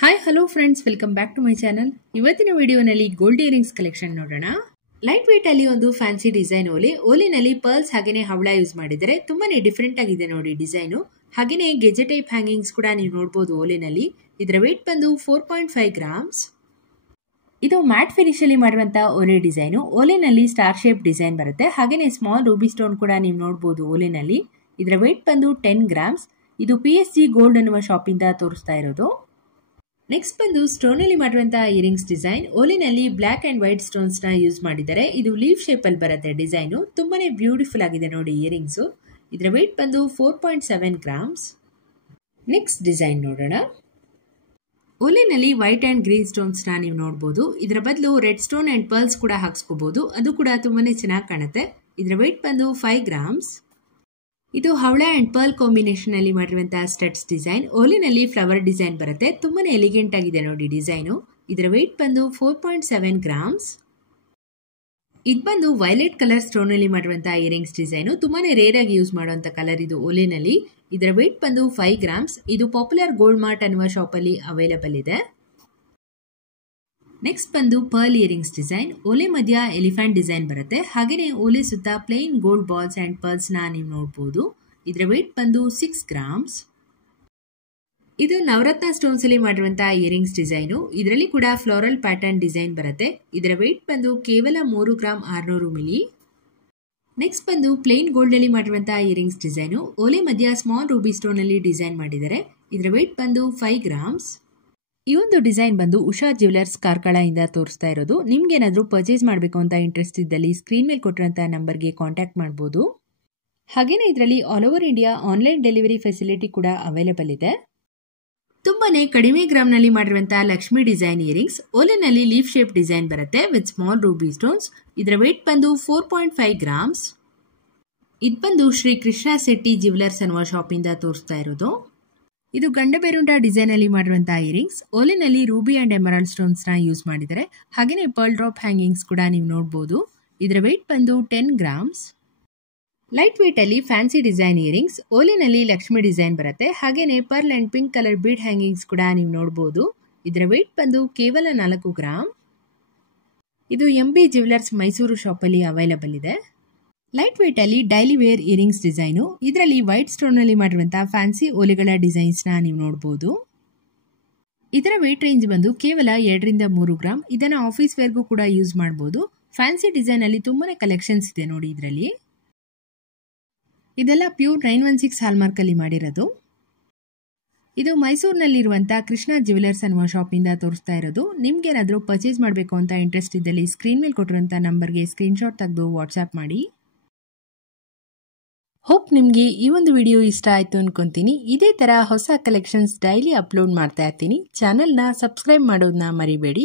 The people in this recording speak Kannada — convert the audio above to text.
Hi hello friends, welcome back to my channel. ಇವತ್ತಿನ ವಿಡಿಯೋನಲ್ಲಿ ಗೋಲ್ಡ್ ಇಯರಿಂಗ್ಸ್ ಕಲೆಕ್ಷನ್ ನೋಡೋಣ. ಲೈಟ್ ವೇಟ್ ಅಲ್ಲಿ ಒಂದು ಫ್ಯಾನ್ಸಿ ಡಿಸೈನ್ ಓಲಿನಲ್ಲಿ ಪರ್ಲ್ಸ್ ಹಾಗೇನೆ ಹವಳ ಯೂಸ್ ಮಾಡಿದರೆ ತುಂಬಾನೇ ಡಿಫ್ರೆಂಟ್ ಆಗಿದೆ ನೋಡಿ ಡಿಸೈನ್. ಹಾಗೇನೆ ಗೆಜೆ ಟೈಪ್ ಹ್ಯಾಂಗಿಂಗ್ಸ್ ಕೂಡ ನೀವು ನೋಡಬಹುದು ಓಲಿನಲ್ಲಿ. ಇದರ ವೇಟ್ ಬಂದು 4.5 ಗ್ರಾಮ್ಸ್. ಇದು ಮ್ಯಾಟ್ ಫಿನಿಶ್ ಅಲ್ಲಿ ಮಾಡಿರುವಂತಹ ಓಲೆ ಡಿಸೈನ್. ಓಲಿನಲ್ಲಿ ಸ್ಟಾರ್ ಶೇಪ್ ಡಿಸೈನ್ ಬರುತ್ತೆ. ಹಾಗೇನೆ ಸ್ಮಾಲ್ ರೂಬಿ ಸ್ಟೋನ್ ಕೂಡ ನೀವು ನೋಡಬಹುದು ಓಲಿನಲ್ಲಿ. ಇದರ ವೇಟ್ ಬಂದು 10 ಗ್ರಾಮ್ಸ್. ಇದು PSG ಗೋಲ್ಡ್ ಅನ್ನುವ ಶಾಪ್ ಇಂದ ತೋರಿಸ್ತಾ ಇರೋದು. ನೆಕ್ಸ್ಟ್ ಬಂದು ಸ್ಟೋನ್ ಅಲ್ಲಿ ಮಾಡಿರುವಂತಹ ಇಯರಿಂಗ್ಸ್ ಡಿಸೈನ್. ಓಲಿನಲ್ಲಿ ಬ್ಲಾಕ್ ಅಂಡ್ ವೈಟ್ ಸ್ಟೋನ್ಸ್ ನ ಯೂಸ್ ಮಾಡಿದ್ದಾರೆ. ಇದು ಲೀಫ್ ಶೇಪ್ ಅಲ್ಲಿ ಬರುತ್ತೆ ಡಿಸೈನ್. ತುಂಬಾನೇ ಬ್ಯೂಟಿಫುಲ್ ಆಗಿದೆ ನೋಡಿ ಇಯರಿಂಗ್ಸ್. ಇದರ ವೇಟ್ ಬಂದು 4.7 ಗ್ರಾಮ್ಸ್. ನೆಕ್ಸ್ಟ್ ಡಿಸೈನ್ ನೋಡೋಣ. ಓಲಿನಲ್ಲಿ ವೈಟ್ ಅಂಡ್ ಗ್ರೀನ್ ಸ್ಟೋನ್ಸ್ ನ ನೀವು ನೋಡಬಹುದು. ಇದರ ಬದಲು ರೆಡ್ ಸ್ಟೋನ್ ಅಂಡ್ ಪರ್ಲ್ಸ್ ಕೂಡ ಹಾಕ್ಸ್ಕೋಬಹುದು. ಅದು ಕೂಡ ತುಂಬಾನೇ ಚೆನ್ನಾಗಿ ಕಾಣುತ್ತೆ. ಇದರ ವೇಟ್ ಬಂದು 5 ಗ್ರಾಮ್ಸ್. ಇದು ಹವಳ ಅಂಡ್ ಪರ್ಲ್ ಕಾಂಬಿನೇಷನ್ ಅಲ್ಲಿ ಮಾಡಿರುವಂತಹ ಸ್ಟಡ್ಸ್ ಡಿಸೈನ್. ಓಲಿನಲ್ಲಿ ಫ್ಲವರ್ ಡಿಸೈನ್ ಬರುತ್ತೆ. ತುಂಬಾನೇ ಎಲಿಗೆಂಟ್ ಆಗಿದೆ ನೋಡಿ ಡಿಸೈನು. ಇದರ ವೇಟ್ ಬಂದು 4.7 ಗ್ರಾಮ್ಸ್. ಇದು ಬಂದು ವೈಲೆಟ್ ಕಲರ್ ಸ್ಟೋನ್ ಅಲ್ಲಿ ಮಾಡಿರುವಂತಹ ಇಯರಿಂಗ್ಸ್ ಡಿಸೈನ್. ತುಂಬಾನೇ ರೇರ್ ಆಗಿ ಯೂಸ್ ಮಾಡುವಂತ ಕಲರ್ ಇದು ಓಲಿನಲ್ಲಿ. ಇದರ ವೇಟ್ ಬಂದು 5 ಗ್ರಾಮ್ಸ್. ಇದು ಪಾಪ್ಯುಲರ್ ಗೋಲ್ಡ್ ಮಾರ್ಟ್ ಅನ್ನುವ ಶಾಪ್ ಅಲ್ಲಿ ಅವೈಲೇಬಲ್ ಇದೆ. ನೆಕ್ಸ್ಟ್ ಬಂದು ಪರ್ಲ್ ಇಯರಿಂಗ್ಸ್ ಡಿಸೈನ್. ಓಲೆ ಮಧ್ಯ ಎಲಿಫೆಂಟ್ ಡಿಸೈನ್ ಬರುತ್ತೆ. ಹಾಗೇನೆ ಓಲೆ ಸುತ್ತ plain gold balls and pearls ನ ನೀವು ನೋಡಬಹುದು. ಇದರ ವೇಟ್ ಬಂದು 6 ಗ್ರಾಮ್ಸ್. ಇದು ನವರತ್ನ ಸ್ಟೋನ್ಸ್ ಅಲ್ಲಿ ಮಾಡಿರುವಂತಹ ಇಯರಿಂಗ್ಸ್ ಡಿಸೈನ್. ಇದರಲ್ಲಿ ಕೂಡ ಫ್ಲೋರಲ್ ಪ್ಯಾಟರ್ನ್ ಡಿಸೈನ್ ಬರುತ್ತೆ. ಇದರ ವೇಟ್ ಬಂದು ಕೇವಲ 3 ಗ್ರಾಮ್ 600 ಮಿಲಿ. ನೆಕ್ಸ್ಟ್ ಬಂದು ಪ್ಲೇನ್ ಗೋಲ್ಡ್ ಅಲ್ಲಿ ಮಾಡಿರುವಂತಹ ಇಯರಿಂಗ್ಸ್ ಡಿಸೈನ್. ಓಲೆ ಮಧ್ಯ ಸ್ಮಾಲ್ ರೂಬಿ ಸ್ಟೋನ್ ಅಲ್ಲಿ ಡಿಸೈನ್ ಮಾಡಿದ್ದಾರೆ. ಇದರ ವೇಟ್ ಬಂದು 5 ಗ್ರಾಮ್ಸ್. ಈ ಒಂದು ಡಿಸೈನ್ ಬಂದು ಉಷಾ ಜ್ಯುವೆಲರ್ಸ್ ಕಾರ್ಕಳ ಇಂದ ತೋರಿಸ್ತಾ ಇರೋದು. ನಿಮ್ಗೆ ಏನಾದರೂ ಪರ್ಚೇಸ್ ಮಾಡಬೇಕು ಅಂತ ಇಂಟ್ರೆಸ್ಟ್ ಇದ್ದಲ್ಲಿ ಸ್ಕ್ರೀನ್ ಮೇಲೆ ಕೊಟ್ಟಿರುವಂತಹ ನಂಬರ್ಗೆ ಕಾಂಟ್ಯಾಕ್ಟ್ ಮಾಡಬಹುದು. ಹಾಗೇನೆ ಇದರಲ್ಲಿ all over India online delivery facility ಕೂಡ ಅವೈಲೇಬಲ್ ಇದೆ. ತುಂಬಾನೇ ಕಡಿಮೆ ಗ್ರಾಮ್ ನಲ್ಲಿ ಮಾಡಿರುವಂತಹ ಲಕ್ಷ್ಮಿ ಡಿಸೈನ್ ಇಯರಿಂಗ್ಸ್. ಓಲಿನಲ್ಲಿ ಲೀಫ್ ಶೇಪ್ ಡಿಸೈನ್ ಬರುತ್ತೆ ವಿತ್ ಸ್ಮಾಲ್ ರೂಬಿ ಸ್ಟೋನ್ಸ್. ಇದರ ವೇಟ್ ಬಂದು 4.5 ಗ್ರಾಮ್ಸ್. ಇದು ಬಂದು ಶ್ರೀ ಕೃಷ್ಣ ಶೆಟ್ಟಿ ಜ್ಯುವೆಲರ್ಸ್ ಅನ್ನುವ ಶಾಪ್ ಇಂದ ತೋರಿಸ್ತಾ ಇರೋದು. ಇದು ಗಂಡಬೇರುಂಡ ಡಿಸೈನ್ ಅಲ್ಲಿ ಮಾಡಿರುವಂತಹ ಇಯರಿಂಗ್ಸ್. ಓಲಿನಲ್ಲಿ ರೂಬಿ ಅಂಡ್ ಎಮರಾಲ್ಡ್ ಸ್ಟೋನ್ಸ್ ನ ಯೂಸ್ ಮಾಡಿದ್ದಾರೆ. ಹಾಗೇನೆ ಪರ್ಲ್ ಡ್ರಾಪ್ ಹ್ಯಾಂಗಿಂಗ್ಸ್ ಕೂಡ ನೀವು ನೋಡಬಹುದು. ಇದರ ವೇಟ್ ಬಂದು 10 ಗ್ರಾಮ್ಸ್. ಲೈಟ್ ವೇಟ್ ಅಲ್ಲಿ ಫ್ಯಾನ್ಸಿ ಡಿಸೈನ್ ಇಯರಿಂಗ್ಸ್. ಓಲಿನಲ್ಲಿ ಲಕ್ಷ್ಮಿ ಡಿಸೈನ್ ಬರುತ್ತೆ. ಹಾಗೇನೆ pearl and pink colour bead hangings ಕೂಡ ನೀವು ನೋಡಬಹುದು. ಇದರ ವೇಟ್ ಬಂದು ಕೇವಲ 4 ಗ್ರಾಮ್. ಇದು MB ಜ್ಯುವೆಲರ್ಸ್ ಮೈಸೂರು ಶಾಪ್ ಅಲ್ಲಿ ಅವೈಲೇಬಲ್ ಇದೆ. ಲೈಟ್ ವೇಟ್ ಅಲ್ಲಿ ಡೈಲಿ ವೇರ್ ಇಯರಿಂಗ್ಸ್ ಡಿಸೈನು. ಇದರಲ್ಲಿ ವೈಟ್ ಸ್ಟೋನ್ ಅಲ್ಲಿ ಮಾಡಿರುವಂತಹ ಫ್ಯಾನ್ಸಿ ಓಲೆಗಳ ಡಿಸೈನ್ಸ್ ನ ನೀವು ನೋಡಬಹುದು. ಇದರ ವೇಟ್ ರೇಂಜ್ ಬಂದು ಕೇವಲ 2 ರಿಂದ 3 ಗ್ರಾಮ್. ಇದನ್ನ ಆಫೀಸ್ ವೇರ್ಗೂ ಕೂಡ ಯೂಸ್ ಮಾಡಬಹುದು. ಫ್ಯಾನ್ಸಿ ಡಿಸೈನ್ ಅಲ್ಲಿ ತುಂಬಾನೇ ಕಲೆಕ್ಷನ್ಸ್ ಇದೆ ನೋಡಿ ಇದರಲ್ಲಿ. ಇದೆಲ್ಲ ಪ್ಯೂರ್ 916 ಹಾಲ್ಮಾರ್ಕ್ ಅಲ್ಲಿ ಮಾಡಿರೋದು. ಇದು ಮೈಸೂರಿನಲ್ಲಿರುವಂತಹ ಕೃಷ್ಣ ಜ್ಯುವೆಲರ್ಸ್ ಅನ್ನುವ ಶಾಪ್ ಇಂದ ತೋರಿಸ್ತಾ ಇರೋದು. ನಿಮ್ಗೆ ಏನಾದರೂ ಪರ್ಚೇಸ್ ಮಾಡಬೇಕು ಅಂತ ಇಂಟ್ರೆಸ್ಟ್ ಇದ್ದಲ್ಲಿ ಸ್ಕ್ರೀನ್ ಮೇಲೆ ಕೊಟ್ಟಿರುವಂತಹ ನಂಬರ್ಗೆ ಸ್ಕ್ರೀನ್ ಶಾಟ್ ತೆಗೆದು ವಾಟ್ಸ್ಆಪ್ ಮಾಡಿ. ಹೋಪ್ ನಿಮಗೆ ಈ ಒಂದು ವಿಡಿಯೋ ಇಷ್ಟ ಆಯ್ತು ಅನ್ಕೊಂತೀನಿ. ಇದೇ ತರ ಹೊಸ ಕಲೆಕ್ಷನ್ಸ್ ಡೈಲಿ ಅಪ್ಲೋಡ್ ಮಾಡ್ತಾ ಇರ್ತೀನಿ. ಚಾನೆಲ್ನ ಸಬ್ಸ್ಕ್ರೈಬ್ ಮಾಡೋದನ್ನ ಮರಿಬೇಡಿ.